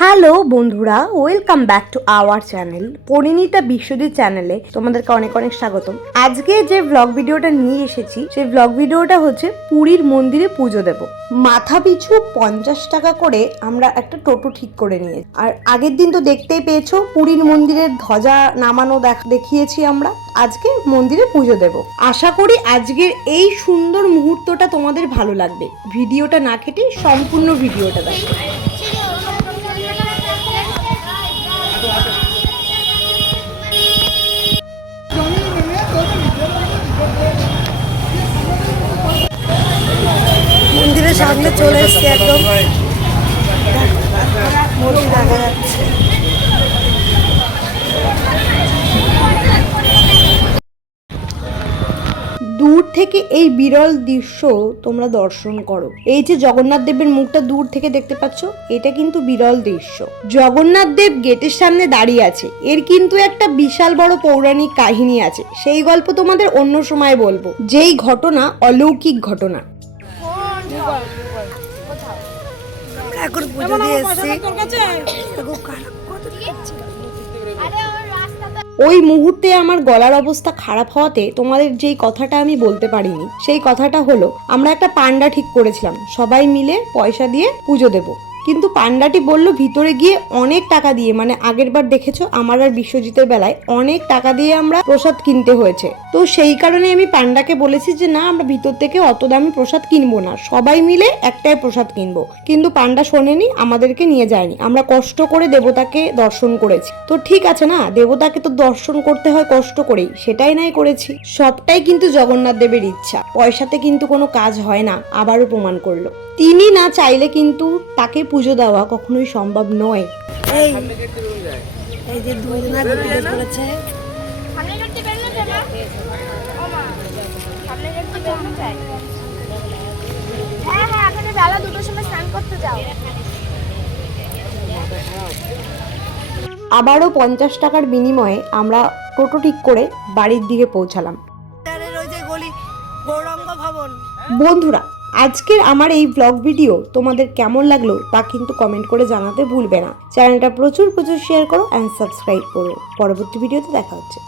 Hello বন্ধুরা, welcome back to our channel Parineeta Biswajit চ্যানেলে তোমাদেরকে অনেক অনেক স্বাগতম। আজকে যে ব্লগ ভিডিওটা নিয়ে এসেছি সেই ব্লগ ভিডিওটা হচ্ছে পুরীর মন্দিরে পুজো দেব। মাথা পিছু 50 টাকা করে আমরা একটা টোটো ঠিক করে নিয়েছি। আর আগের দিন তো দেখতেই পেয়েছো পুরীর মন্দিরের ধ্বজা নামানো দেখিয়েছি আমরা। আজকে মন্দিরে পুজো দেব। আশা করি আজকের এই সুন্দর মুহূর্তটা তোমাদের ভালো লাগবে। ভিডিওটা না কেটে সম্পূর্ণ ভিডিওটা দেখো। মন্দিরের সামনে চলে এসেছি, একদম মন্দির দেখা যাচ্ছে। দূর থেকে এই বিরল দৃশ্য তোমরা দর্শন করো। এই যে জগন্নাথ দেবের মুখটা দূর থেকে দেখতে পাচ্ছ, এটা কিন্তু বিরল দৃশ্য। জগন্নাথ দেব গেটের সামনে দাঁড়িয়ে আছে। এর কিন্তু একটা বিশাল বড় পৌরাণিক কাহিনী আছে, সেই গল্প তোমাদের অন্য সময় বলবো। যেই ঘটনা অলৌকিক ঘটনা। এখন পুজো দিয়ে এসেছি। ওই মুহূর্তে আমার গলার অবস্থা খারাপ হওয়াতে তোমাদের যেই কথাটা আমি বলতে পারিনি, সেই কথাটা হলো আমরা একটা পান্ডা ঠিক করেছিলাম, সবাই মিলে পয়সা দিয়ে পুজো দেব। কিন্তু পান্ডাটি বলল ভিতরে গিয়ে অনেক টাকা দিয়ে, মানে আগের বার দেখেছো আমার আর বিশ্বজিতের বেলায় অনেক টাকা দিয়ে আমরা প্রসাদ কিনতে হয়েছে। তো সেই কারণে আমি পান্ডাকে বলেছি যে না, আমরা ভিতর থেকে অত দামি প্রসাদ কিনবো না, সবাই মিলে একটাই প্রসাদ কিনবো। কিন্তু পান্ডা শোনেনি, আমাদেরকে নিয়ে যায়নি। আমরা কষ্ট করে দেবতাকে দর্শন করেছি। তো ঠিক আছে না, দেবতাকে তো দর্শন করতে হয় কষ্ট করেই, সেটাই নাই করেছি। সবটাই কিন্তু জগন্নাথ দেবের ইচ্ছা, পয়সাতে কিন্তু কোনো কাজ হয় না, আবারও প্রমাণ করলো। তিনি না চাইলে কিন্তু তাকে পুজো দেওয়া কখনোই সম্ভব নয়। এই যে দুজনা বিপদ করেছে। আবারও 50 টাকার বিনিময়ে আমরা টোটো ঠিক করে বাড়ির দিকে পৌঁছালাম। বন্ধুরা, আজকের আমার এই ব্লগ ভিডিও তোমাদের কেমন লাগলো তা কিন্তু কমেন্ট করে জানাতে ভুলবে না। চ্যানেলটা প্রচুর শেয়ার করো অ্যান্ড সাবস্ক্রাইব করো। পরবর্তী ভিডিওতে দেখা হচ্ছে।